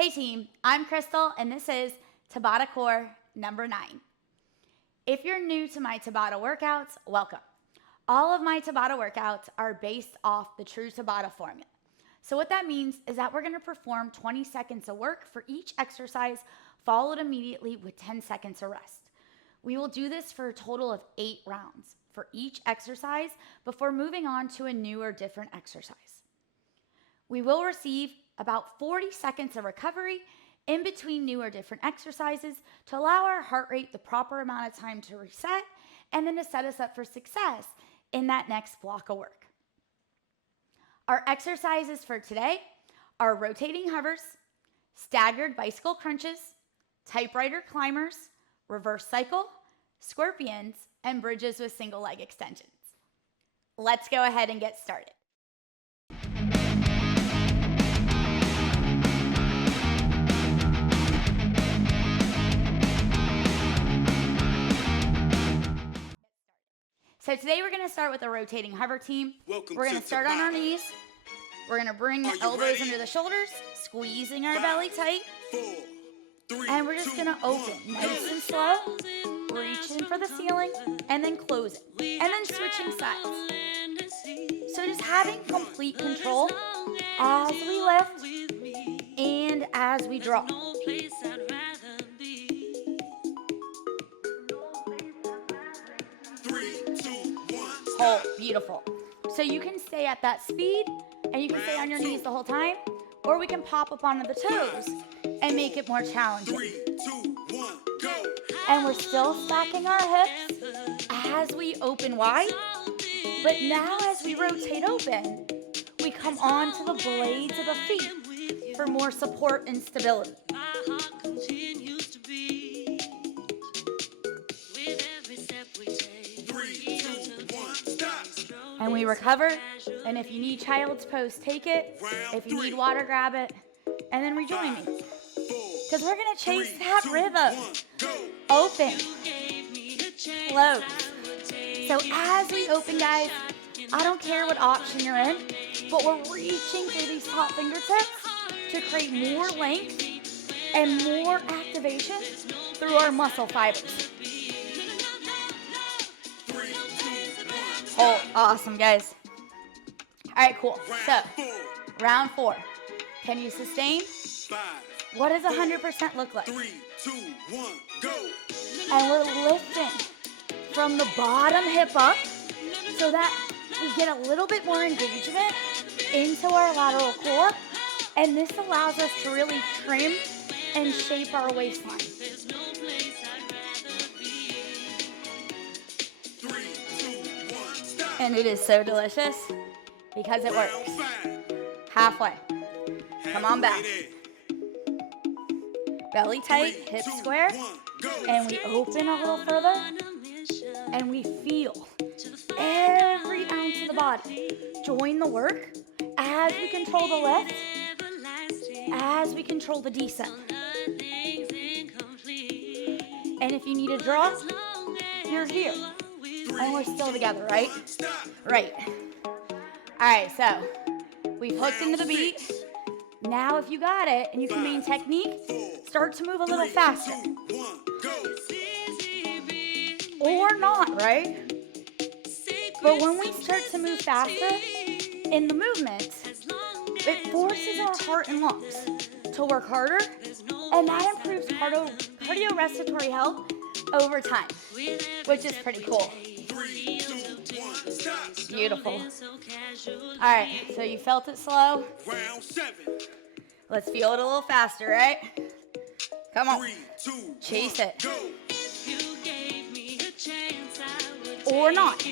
Hey team, I'm Crystal and this is Tabata core number 9. If you're new to my Tabata workouts, welcome. All of my Tabata workouts are based off the true Tabata formula. So what that means is that we're going to perform 20 seconds of work for each exercise, followed immediately with 10 seconds of rest. We will do this for a total of 8 rounds for each exercise before moving on to a new or different exercise. We will receive about 40 seconds of recovery in between new or different exercises to allow our heart rate the proper amount of time to reset and then to set us up for success in that next block of work. Our exercises for today are rotating hovers, staggered bicycle crunches, typewriter climbers, reverse cycle, scorpions, and bridges with single leg extensions. Let's go ahead and get started. So today we're going to start with a rotating hover team. We're going to start on our knees. We're going to bring the elbows under the shoulders, squeezing our belly tight. 4, 3, and we're just going to open nice and slow, reaching for the ceiling, and then close it, and then switching sides. So just having complete control as we lift and as we drop. Hold, beautiful. So you can stay at that speed and you can stay on your knees the whole time, or we can pop up onto the toes and make it more challenging. 3, 2, 1, go. And we're still stacking our hips as we open wide, but now as we rotate open, we come onto the blades of the feet for more support and stability. And we recover, and if you need child's pose, take it. If you need water, grab it, and then rejoin me. Because we're gonna chase that rhythm. Open, close. So as we open, guys, I don't care what option you're in, but we're reaching through these top fingertips to create more length and more activation through our muscle fibers. Oh, awesome, guys. All right, cool. So, round 4. Can you sustain? 5, What does 100% look like? 3, 2, 1, go. And we're lifting from the bottom hip up so that we get a little bit more engagement into our lateral core. And this allows us to really trim and shape our waistline. And it is so delicious because it works. Halfway. Come on back. Belly tight, hips square. And we open a little further. And we feel every ounce of the body join the work as we control the lift, as we control the descent. And if you need a drop, you're here. And we're still together, right? Right. All right, so we've hooked into the beat. Now if you got it and you can maintain technique, start to move a little faster. Or not, right? But when we start to move faster in the movement, it forces our heart and lungs to work harder, and that improves cardiorespiratory health over time, which is pretty cool. Beautiful. All right, so you felt it slow. Round 7. Let's feel it a little faster, right? Come on. 3, 2, Chase 1, it. go. Or not.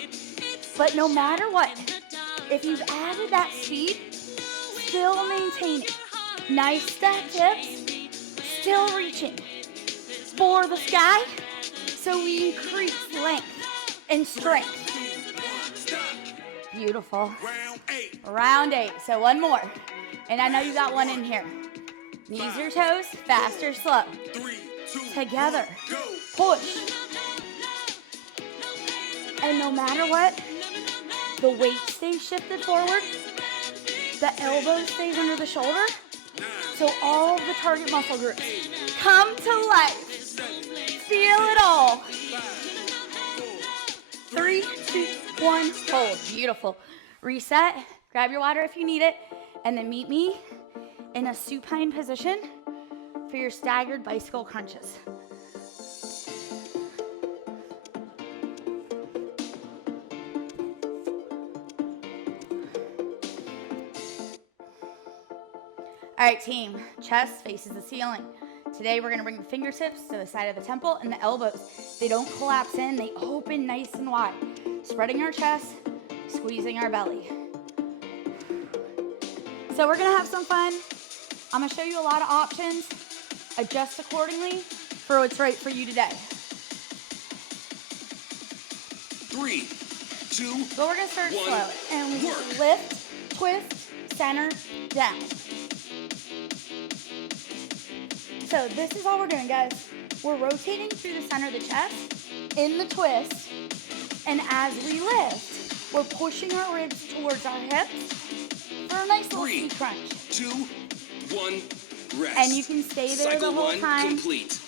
But no matter what, if you've added that speed, still maintain it. Nice stacked hips, still reaching for the sky, so we increase length and strength. Beautiful. Round 8. So one more. And I know you got one in here. Knees or toes, fast or slow. 3, 2, Together. 1, go. Push. And no matter what, the weight stays shifted forward, the elbow stays under the shoulder, So all of the target muscle groups come to life. Feel it all. 3, 2, 1, hold. Beautiful. Reset. Grab your water if you need it. And then meet me in a supine position for your staggered bicycle crunches. All right, team, chest faces the ceiling. Today we're gonna bring the fingertips to the side of the temple and the elbows. They don't collapse in, they open nice and wide. Spreading our chest, squeezing our belly. So we're gonna have some fun. I'm gonna show you a lot of options. Adjust accordingly for what's right for you today. 3, 2, So we're gonna start 1, slow. And we work. lift, twist, center, down. So this is all we're doing, guys. We're rotating through the center of the chest in the twist. And as we lift, we're pushing our ribs towards our hips for a nice little 3, speed crunch. 2, 1, rest. And you can stay there Cycle the whole 1 time, complete.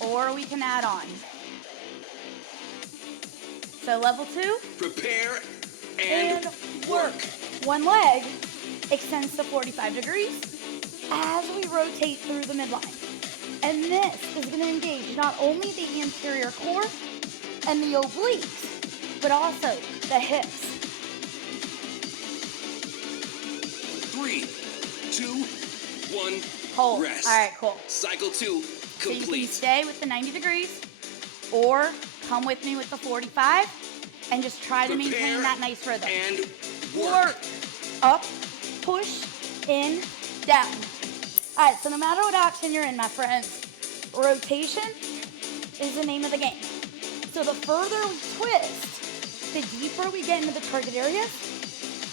or we can add on. So level 2, Prepare and work. one leg extends to 45 degrees as we rotate through the midline. And this is going to engage not only the anterior core and the obliques, but also the hips. 3, 2, 1, Hold. rest. All right, cool. Cycle 2 So you can complete. stay with the 90 degrees or come with me with the 45 and just try to maintain Prepare that nice rhythm. and work. Up, push, in, down. All right, so no matter what action you're in, my friends, rotation is the name of the game. So the further we twist, the deeper we get into the target areas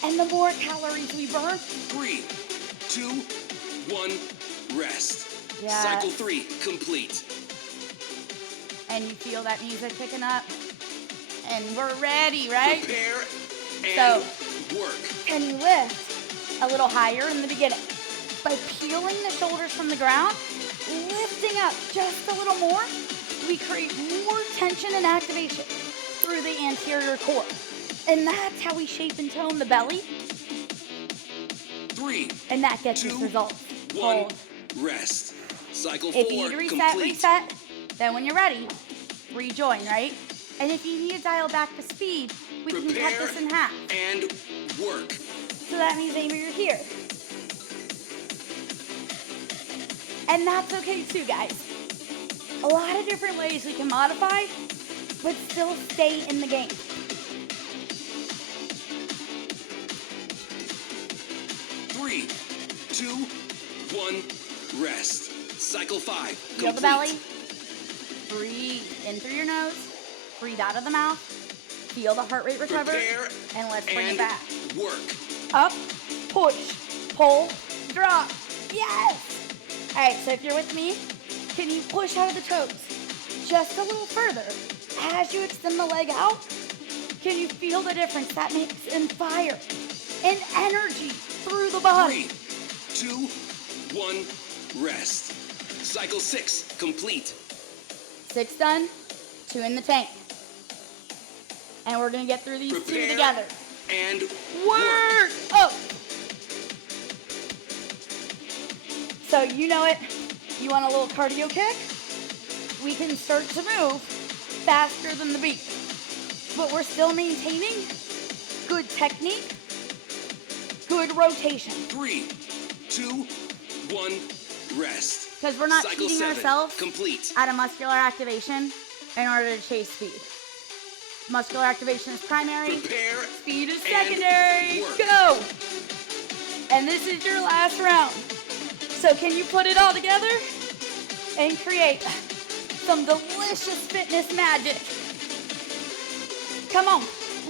and the more calories we burn. 3, 2, 1, rest. Yes. Cycle 3 complete. And you feel that music picking up. And we're ready, right? Prepare So, and work. can you lift a little higher in the beginning? By peeling the shoulders from the ground, lifting up just a little more, we create more tension and activation through the anterior core. And that's how we shape and tone the belly. 3, And that gets 2, us results. 1, Hold. rest. Cycle 4 If you need to reset, complete. reset. Then when you're ready, rejoin, right? And if you need to dial back the speed, we can cut Prepare this in half. and work. So that means maybe you're here. And that's okay too, guys. A lot of different ways we can modify, but still stay in the game. Three, 2, 1, rest. Cycle 5 complete. Feel the belly. Breathe in through your nose. Breathe out of the mouth. Feel the heart rate recover. Prepare And let's bring it and back. work. Up, push, pull, drop. Yes! All right, so if you're with me, can you push out of the toes just a little further? As you extend the leg out, can you feel the difference that makes in fire and energy through the body? 3, 2, 1, rest. Cycle 6 complete. 6 done, 2 in the tank. And we're gonna get through these 2 Prepare together. and Work! Oh! So you know it. You want a little cardio kick? We can start to move faster than the beat. But we're still maintaining good technique, good rotation. 3, 2, 1, rest. Because we're not Cycle cheating 7 ourselves complete. out of muscular activation in order to chase speed. Muscular activation is primary, Prepare speed is and secondary. work. Go! And this is your last round. So can you put it all together and create some delicious fitness magic? Come on,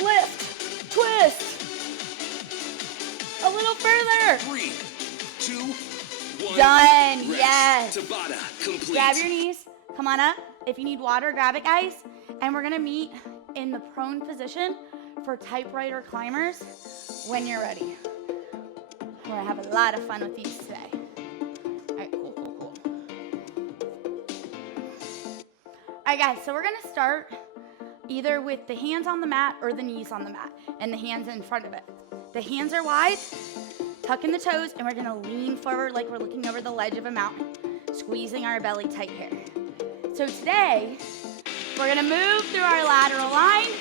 lift, twist, a little further. 3, 2, 1, Done, rest. yes. Tabata complete. Grab your knees, come on up. If you need water, grab it, guys. And we're gonna meet in the prone position for Typewriter Climbers when you're ready. We're gonna have a lot of fun with these today. right, guys, so we're gonna start either with the hands on the mat or the knees on the mat and the hands in front of it. The hands are wide, tuck in the toes, and we're gonna lean forward like we're looking over the ledge of a mountain, squeezing our belly tight here. So today, we're gonna move through our lateral line.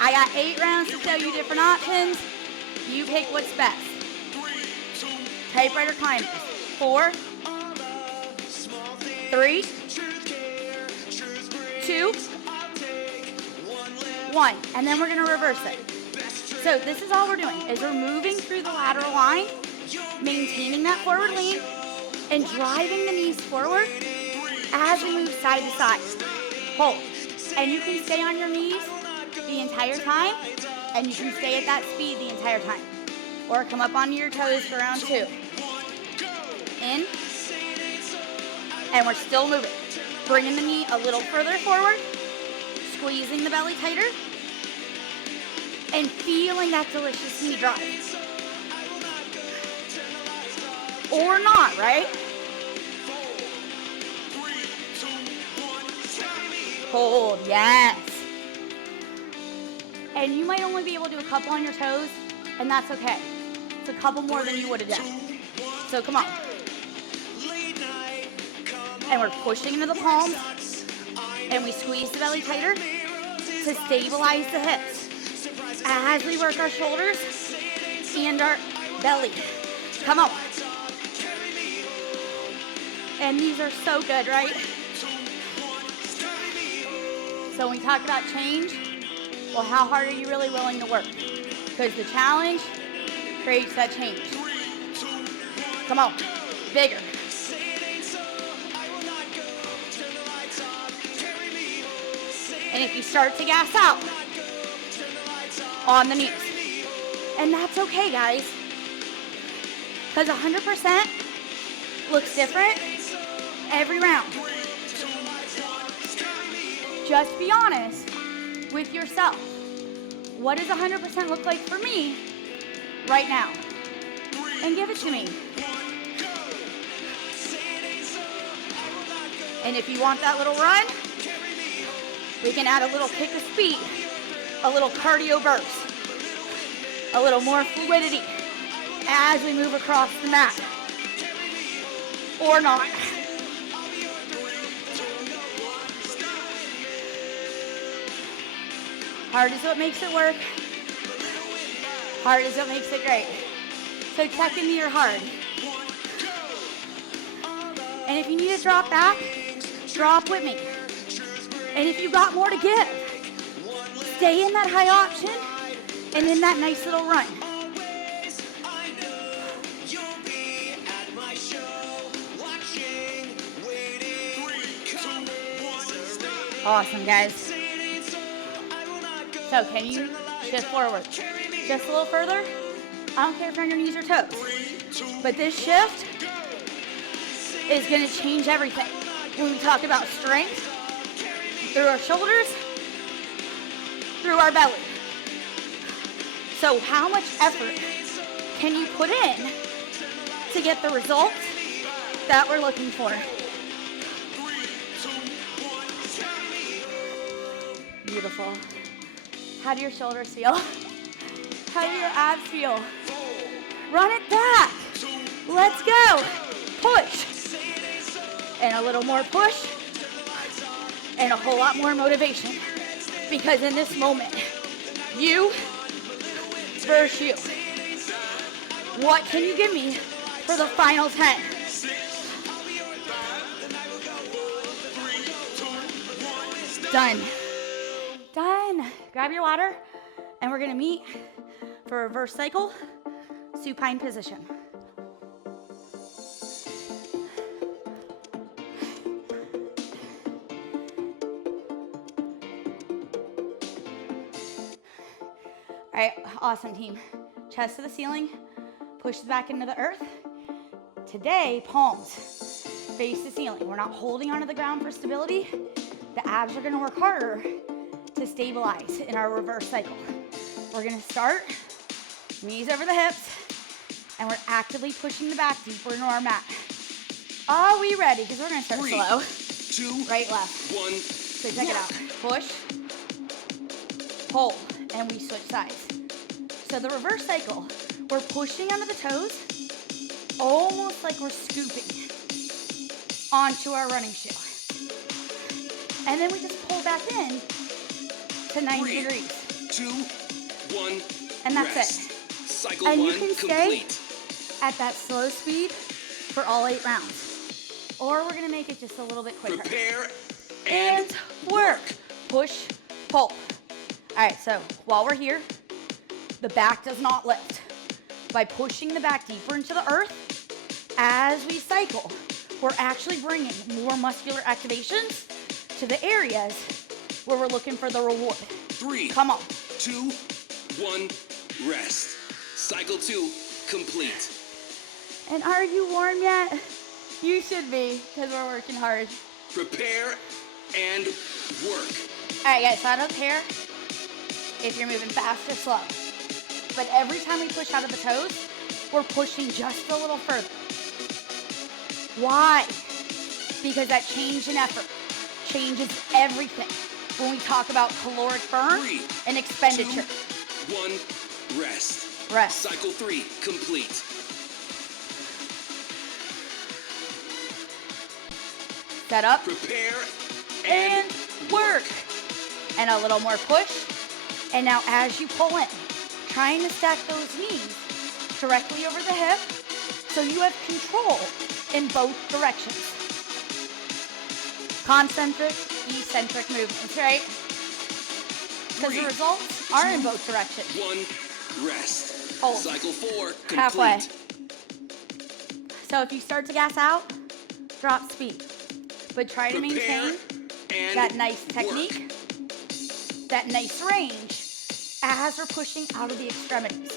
I got 8 rounds to show you different options. You pick what's best. Typewriter Climbers. 4, 3, 2, 1. And then we're gonna reverse it. So this is all we're doing, is we're moving through the lateral line, maintaining that forward lean, and driving the knees forward as we move side to side. Hold. And you can stay on your knees the entire time, and you can stay at that speed the entire time. Or come up onto your toes for round 2. In. And we're still moving. Bringing the knee a little further forward, squeezing the belly tighter, and feeling that delicious knee drop. Or not, right? Hold, yes. And you might only be able to do a couple on your toes, and that's okay. It's a couple more than you would have done. So come on. And we're pushing into the palms, and we squeeze the belly tighter to stabilize the hips as we work our shoulders and our belly. Come on. And these are so good, right? So when we talk about change, well, how hard are you really willing to work? Because the challenge creates that change. Come on, bigger. And if you start to gas out, on the knees. And that's okay, guys. Because 100% looks different every round. Just be honest with yourself. What does 100% look like for me right now? And give it to me. And if you want that little run, we can add a little kick of speed, a little cardio burst, a little more fluidity as we move across the mat. Or not. Hard is what makes it work. Hard is what makes it great. So check into your hard. And if you need to drop back, drop with me. And if you've got more to give, stay in that high option and in that nice little run. Awesome, guys. So can you shift forward just a little further? I don't care if you're on your knees or toes, but this shift is going to change everything. When we talk about strength, through our shoulders, through our belly. So how much effort can you put in to get the results that we're looking for? Beautiful. How do your shoulders feel? How do your abs feel? Run it back. Let's go. Push. And a little more push. And a whole lot more motivation. Because in this moment, you versus you. What can you give me for the final 10? Done. Done. Grab your water, and we're gonna meet for a reverse cycle, supine position. All right, awesome team. Chest to the ceiling, push back into the earth. Today, palms face the ceiling. We're not holding onto the ground for stability. The abs are gonna work harder to stabilize in our reverse cycle. We're gonna start, knees over the hips, and we're actively pushing the back deeper into our mat. Are we ready? Because we're gonna start slow. 2, right, left. 1, So check it out. Push, pull, and we switch sides. So the reverse cycle, we're pushing under the toes, almost like we're scooping onto our running shoe. And then we just pull back in to 90 degrees. 2, 1, and that's rest. it. Cycle And 1 you can complete. stay at that slow speed for all 8 rounds. Or we're gonna make it just a little bit quicker. Prepare And work. Push, pull. All right, so while we're here, the back does not lift. By pushing the back deeper into the earth, as we cycle, we're actually bringing more muscular activations to the areas where we're looking for the reward. 3, Come on. 2, 1, rest. Cycle 2 complete. And are you warm yet? You should be, because we're working hard. Prepare and work. All right, guys, so I don't care if you're moving fast or slow, but every time we push out of the toes, we're pushing just a little further. Why? Because that change in effort changes everything when we talk about caloric burn 3, and expenditure. 2, 1, rest. Rest. Cycle 3 complete. Set up Prepare and work. And a little more push. And now as you pull in, trying to stack those knees directly over the hip so you have control in both directions. Concentric, eccentric movements, right? Because the results are in both directions. 1, rest. Hold. Cycle 4 complete. Halfway. So if you start to gas out, drop speed. But try to maintain and that nice work. technique, that nice range as we're pushing out of the extremities.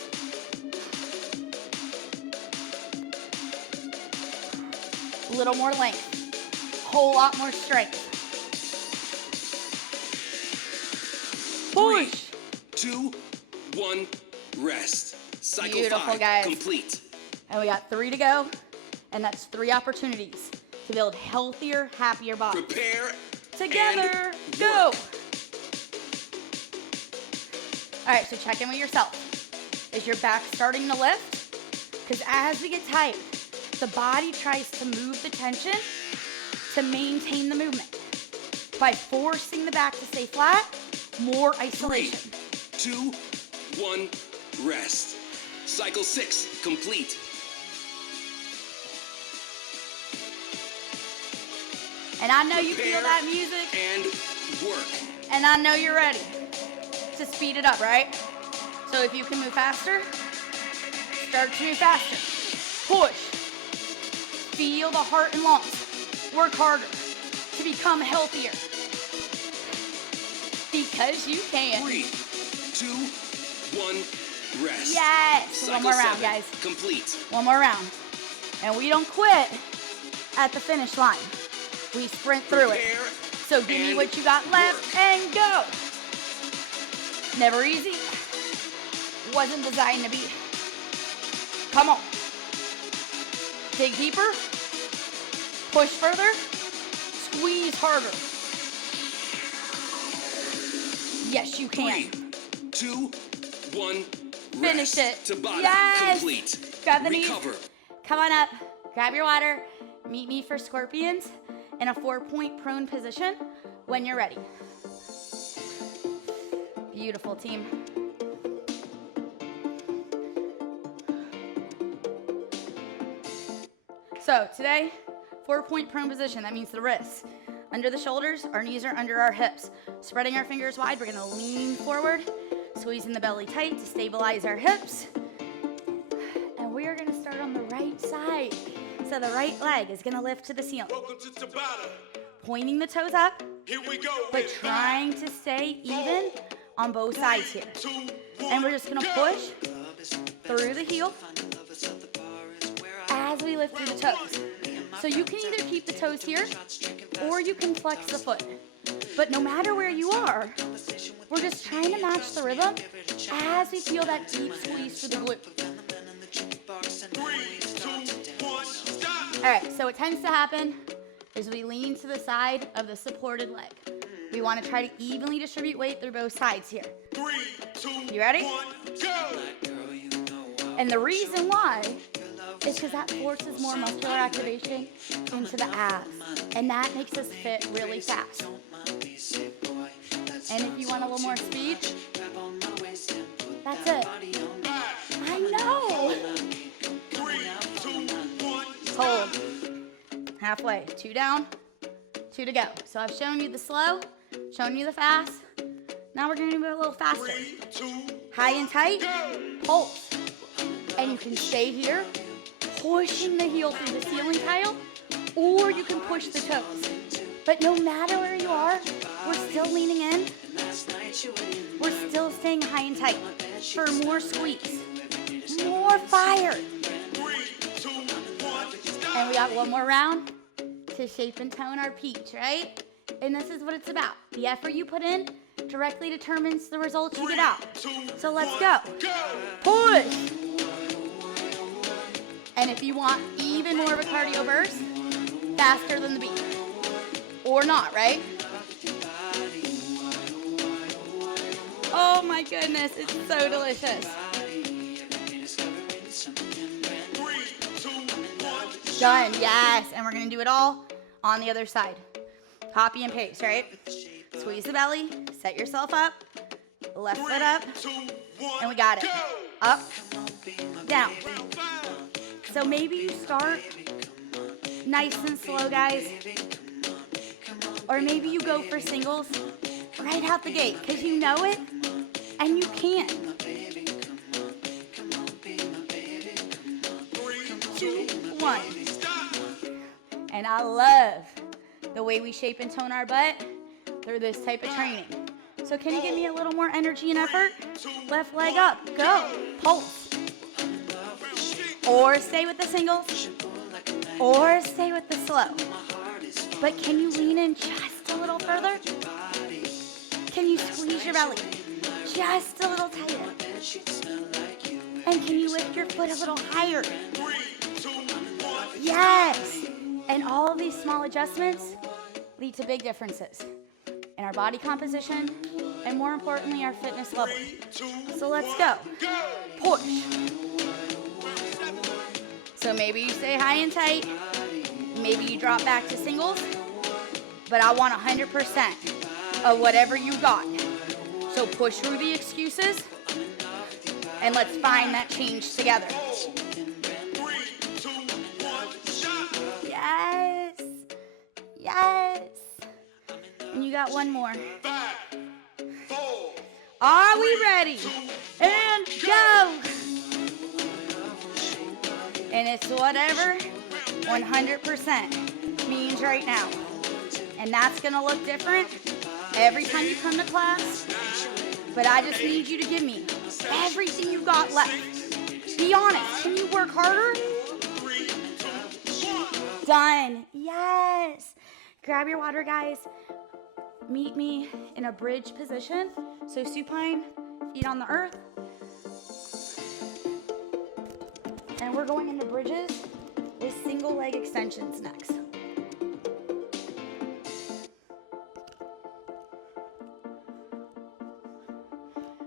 A little more length, whole lot more strength. Push. 3, 2, 1, rest. Cycle Beautiful, 5 guys. complete. And we got 3 to go, and that's 3 opportunities to build healthier, happier bodies. Prepare Together, and go. work. All right, so check in with yourself. Is your back starting to lift? Because as we get tired, the body tries to move the tension to maintain the movement. By forcing the back to stay flat, more isolation. 3, 2, 1, rest. Cycle 6 complete. And I know you feel Prepare that music, and work. and I know you're ready to speed it up, right? So if you can move faster, start to move faster. Push. Feel the heart and lungs. Work harder to become healthier. Because you can. 3, 2, 1, rest. Yes. Cycle One more round, 7 guys. complete. One more round. And we don't quit at the finish line. We sprint through it. Prepare So give me and what you got left work. and go. Never easy. Wasn't designed to be. Come on. Dig deeper. Push further. Squeeze harder. Yes, you can. 3, 2, 1, Finish rest. it. Tabata Yes. complete. Grab the knees. Recover. Come on up. Grab your water. Meet me for scorpions in a 4-point prone position when you're ready. Beautiful, team. So today, 4-point prone position. That means the wrists under the shoulders, our knees are under our hips. Spreading our fingers wide, we're gonna lean forward, squeezing the belly tight to stabilize our hips. And we are gonna start on the right side. So the right leg is gonna lift to the ceiling. Welcome to Tabata. Pointing the toes up, Here we go. but In trying to stay even on both sides here. 2, 1, And we're just gonna go. push through the heel as we lift through the toes. So you can either keep the toes here or you can flex the foot. But no matter where you are, we're just trying to match the rhythm as we feel that deep squeeze through the glute. 3, 2, 1, stop. All right, so what tends to happen is we lean to the side of the supported leg. We want to try to evenly distribute weight through both sides here. 3, 2, You ready? 1, go! And the reason why is because that forces more muscular activation into the abs. And that makes us fit really fast. And if you want a little more speed, that's it. I know. 3, 2, 1, Hold. Halfway. 2 down, 2 to go. So I've shown you the slow, shown you the fast. Now we're going to move a little faster. 3, 2, High and tight, pulse. And you can stay here, pushing the heel through the ceiling tile, or you can push the toes. But no matter where you are, we're still leaning in. We're still staying high and tight for more squeeze, more fire. 3, 2, 1, And we got one more round to shape and tone our peach, right? And this is what it's about. The effort you put in directly determines the results you get out. So let's go. Push. And if you want even more of a cardio burst, faster than the beat. Or not, right? Oh my goodness, it's so delicious. 3, 2, 1, Done, yes. And we're gonna do it all on the other side. Copy and paste, right? Squeeze the belly, set yourself up, left foot up, 2, 1, and we got it. go! Up, down. So maybe you start nice and slow, guys. Or maybe you go for singles right out the gate because you know it and you can. 3, 2, 1. And I love the way we shape and tone our butt through this type of training. So can you give me a little more energy and effort? Left leg up, go, pulse. Or stay with the singles, or stay with the slow. But can you lean in just a little further? Can you squeeze your belly just a little tighter? And can you lift your foot a little higher? Yes! And all of these small adjustments lead to big differences in our body composition and, more importantly, our fitness level. So let's go. Push. So maybe you stay high and tight. Maybe you drop back to singles. But I want 100% of whatever you got. So push through the excuses and let's find that change together. Yes. Yes. And you got one more. 5, 4, Are we ready? And go. And it's whatever 100% means right now. And that's gonna look different every time you come to class. But I just need you to give me everything you got left. Be honest, can you work harder? Done, yes. Grab your water, guys. Meet me in a bridge position. So supine, feet on the earth. And we're going into bridges with single leg extensions next.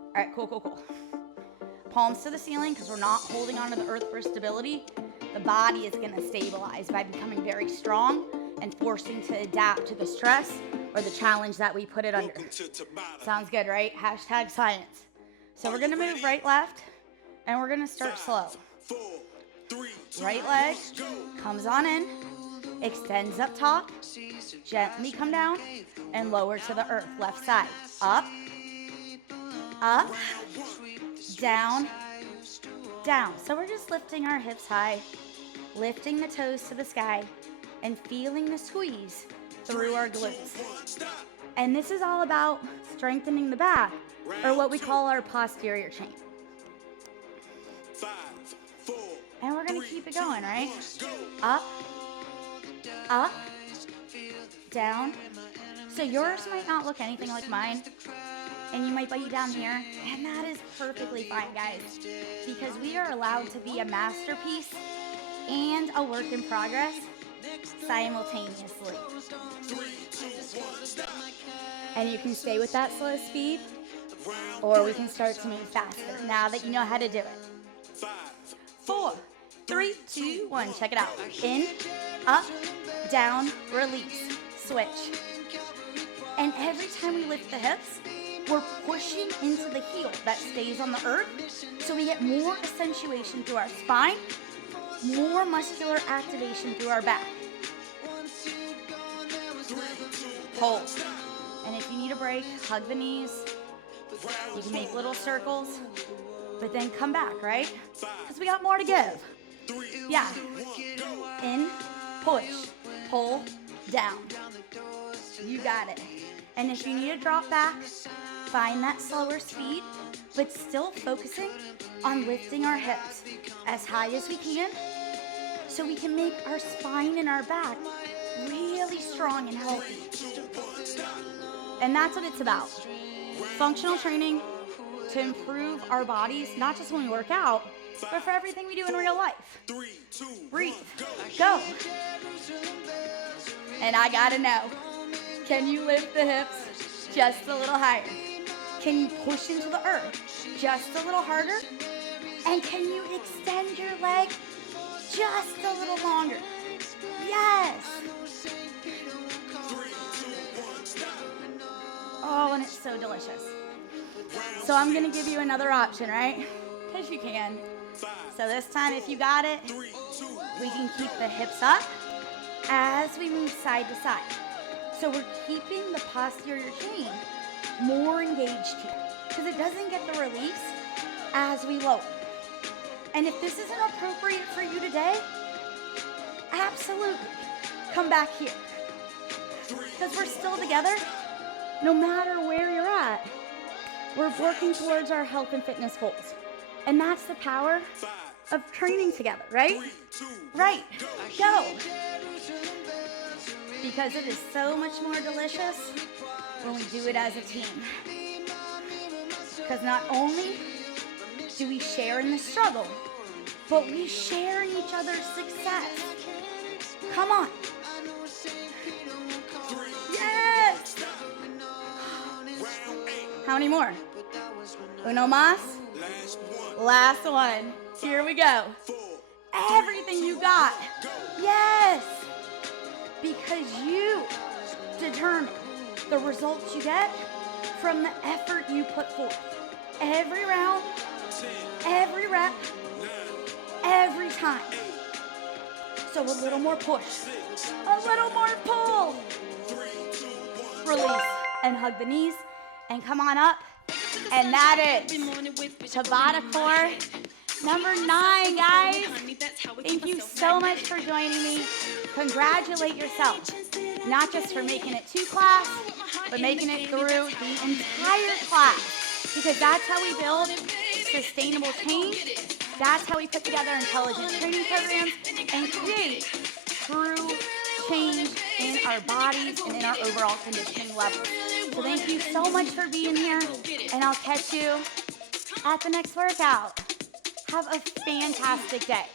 All right, cool. Palms to the ceiling because we're not holding onto the earth for stability. The body is gonna stabilize by becoming very strong and forcing to adapt to the stress or the challenge that we put it under. Sounds good, right? Hashtag science. So we're gonna move right, left, and we're gonna start slow. Right leg comes on in, extends up top, gently come down, and lower to the earth. Left side, up, up, down, down. So we're just lifting our hips high, lifting the toes to the sky, and feeling the squeeze through our glutes. And this is all about strengthening the back, or what we call our posterior chain. 5, 4, And we're gonna keep it going, right? Up, up, down. So yours might not look anything like mine, and you might bite down here, and that is perfectly fine, guys, because we are allowed to be a masterpiece and a work in progress simultaneously. And you can stay with that slow speed, or we can start to move faster now that you know how to do it. 4, 3, 2, 1. Check it out. In, up, down, release, switch. And every time we lift the hips, we're pushing into the heel that stays on the earth, so we get more accentuation through our spine, more muscular activation through our back. Hold. And if you need a break, hug the knees. You can make little circles, but then come back, right? Because we got more to give. Yeah. In, push, pull, down. You got it. And if you need to drop back, find that slower speed, but still focusing on lifting our hips as high as we can, so we can make our spine and our back really strong and healthy. And that's what it's about. Functional training to improve our bodies, not just when we work out, but for everything we do in real life. Breathe. Go. And I gotta know, can you lift the hips just a little higher? Can you push into the earth just a little harder? And can you extend your leg just a little longer? Yes. Oh, and it's so delicious. So I'm gonna give you another option, right? Because you can. So this time, if you got it, we can keep the hips up as we move side to side. So we're keeping the posterior chain more engaged here, because it doesn't get the release as we lower. And if this isn't appropriate for you today, absolutely come back here, because we're still together. No matter where you're at, we're working towards our health and fitness goals. And that's the power of training together, right? Right. Go. Because it is so much more delicious when we do it as a team. Because not only do we share in the struggle, but we share in each other's success. Come on. Yes. How many more? Uno más? Last one. Here we go. Everything you got. Yes. Because you determine the results you get from the effort you put forth. Every round, every rep, every time. So a little more push, a little more pull. Release and hug the knees and come on up. And that is Tabata core number 9, guys. Thank you so much for joining me. Congratulate yourself, not just for making it to class, but making it through the entire class, because that's how we build sustainable change. That's how we put together intelligent training programs and create true change in our bodies and in our overall conditioning levels. So thank you so much for being here, and I'll catch you at the next workout. Have a fantastic day.